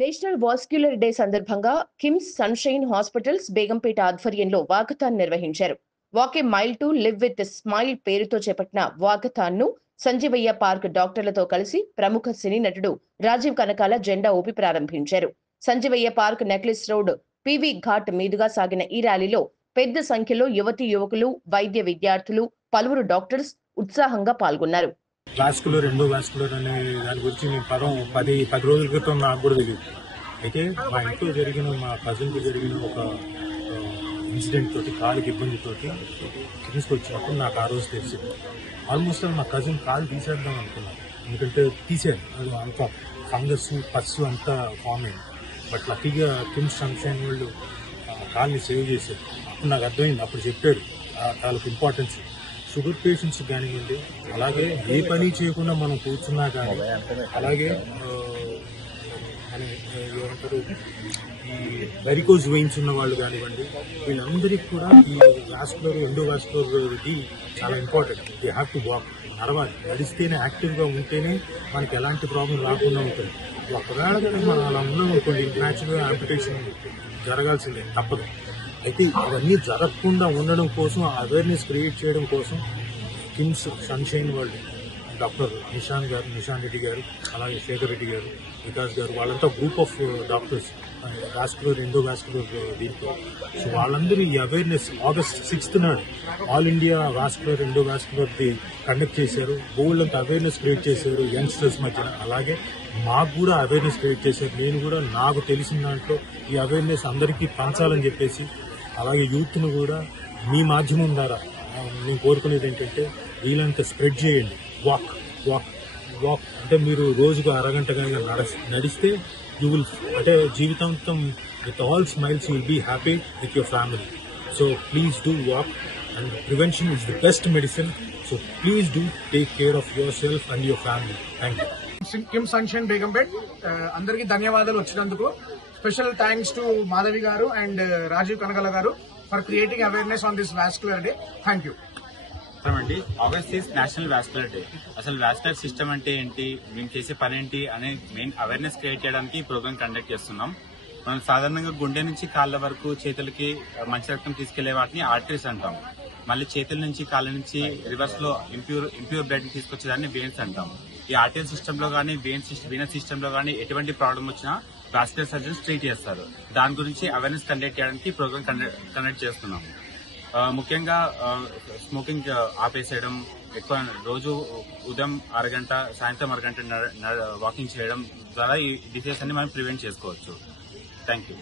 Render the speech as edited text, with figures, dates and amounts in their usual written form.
National vascular day సందర్భంగా KIMS sunshine hospitals Begumpet ఆధ్వర్యంలో walkathon నిర్వహించారు. Walk A mile to live with smile పేరుతో చేపట్టిన వాకథాన్ ను సంజీవయ్య పార్క్ డాక్టర్లతో కలిసి ప్రముఖ సినీ నటుడు రాజీవ్ కనకాల జెండా ఊపి ప్రారంభించారు. Sanjeevaiah park necklace road PV Ghat మీదుగా సాగిన ఈ ర్యాలీలో పెద్ద సంఖ్యలో యువతీ యువకులు, వైద్య విద్యార్థులు, పలువురు డాక్టర్స్ ఉత్సాహంగా పాల్గొన్నారు. వాస్కులర్ ఎండోవాస్కులర్ అనే దాని గురించి నేను పదం 10 రోజుల క్రితం నాకు కూడా తెలియదు. అయితే మా ఇంట్లో జరిగిన మా కజిన్కి జరిగిన ఒక ఇన్సిడెంట్ తోటి కాలుకి ఇబ్బందితోటి కిమ్స్కి వచ్చినప్పుడు నాకు ఆ రోజు తెలిసింది. ఆల్మోస్ట్ మా కజిన్ కాలు తీసేద్దాం అనుకున్నాను, ఎందుకంటే తీసాను అది అంత ఫంగస్ పస్సు అంతా ఫామ్ అయింది. బట్ లక్కీగా కిమ్స్ సన్షైన్ వాళ్ళు కాల్ని సేవ్ చేశారు. అప్పుడు నాకు అర్థమైంది, అప్పుడు చెప్పారు వాళ్ళకి ఇంపార్టెన్స్. షుగర్ పేషెంట్స్ కానివ్వండి, అలాగే ఏ పని చేయకుండా మనం కూర్చున్నా కానీ, అలాగే ఏమంటారు ఈ వెరికోజ్ వెయిన్స్ ఉన్న వాళ్ళు కానివ్వండి, వీళ్ళందరికీ కూడా ఈ వాస్కులర్ ఎండోవాస్కులర్ ఇది చాలా important. They have to walk, నడవాలి. నడిస్తేనే యాక్టివ్గా ఉంటేనే మనకి ఎలాంటి ప్రాబ్లం రాకుండా ఉంటుంది. ఒకవేళ మనం అలా ఉన్నాం అనుకోండి, న్యాచురల్గా ఆంపిటేషన్ జరగాల్సిందే, తప్పదు. అయితే ఇవన్నీ జరగకుండా ఉండడం కోసం, అవేర్నెస్ క్రియేట్ చేయడం కోసం కిమ్స్ సన్షైన్ వరల్డ్ డాక్టర్ నిషాన్ రెడ్డి గారు, అలాగే శేఖర్ రెడ్డి గారు, వికాస్ గారు, వాళ్ళంతా group of doctors vascular endovascular దీంట్లో. సో వాళ్ళందరూ ఈ అవేర్నెస్ August 6th నాడు all India vascular endovascular the conduct చేశారు. బోల్డ్ అంత అవేర్నెస్ క్రియేట్ చేశారు యంగ్స్టర్స్ మధ్యన. అలాగే మాకు కూడా అవేర్నెస్ క్రియేట్ చేశారు. నేను కూడా నాకు తెలిసిన దాంట్లో ఈ అవేర్నెస్ అందరికీ పంచాలని చెప్పేసి, అలాగే యూత్ను కూడా మీ మాధ్యమం ద్వారా నేను కోరుకునేది ఏంటంటే వీళ్ళంతా స్ప్రెడ్ చేయండి. వాక్ వాక్ వాక్ అంటే మీరు రోజుకు అరగంట కనుక నడిస్తే యూ విల్, అంటే జీవితాంతం with all smiles you will be happy with your family. So please do walk, and prevention is the best medicine. So please do take care of your self and your family. Thank you. KIMS Sunshine Begumpet అందరికీ ధన్యవాదాలు వచ్చినందుకు. Special thanks to Madhavi గారు and Rajiv Kanakala గారు for creating awareness on this vascular day. Thank you. August is national vascular day. అసలు vascular system అంటే ఏంటి, మేము చేసే పని ఏంటి అనే మెయిన్ అవేర్నెస్ క్రియేట్ చేయడానికి ఈ ప్రోగ్రామ్ కండక్ట్ చేస్తున్నాం. మనం సాధారణంగా గుండె నుంచి కాళ్ళ వరకు చేతులకి మంచి రక్తం తీసుకెళ్లే వాటిని ఆర్టరీస్ అంటాం. మళ్ళీ చేతుల నుంచి కాళ్ళ నుంచి రివర్స్ లో ఇంప్యూర్ బ్లడ్ తీసుకొచ్చేదాన్ని వెయిన్స్ అంటాం. ఈ ఆర్టరీ సిస్టమ్ లో కానీ వీనస్ సిస్టమ్ లో కానీ ఎటువంటి ప్రాబ్లం వచ్చినా వాస్కులర్ సర్జన్స్ ట్రీట్ చేస్తారు. దాని గురించి అవేర్నెస్ కండక్ట్ చేయడానికి ఈ ప్రోగ్రామ్ కండక్ట్ చేస్తున్నాం. ముఖ్యంగా స్మోకింగ్ ఆపేసేయడం, ఎక్కువ రోజు ఉదయం అరగంట, సాయంత్రం అరగంట వాకింగ్ చేయడం ద్వారా ఈ డిసీజెస్ అన్ని మనం ప్రివెంట్ చేసుకోవచ్చు. Thank you.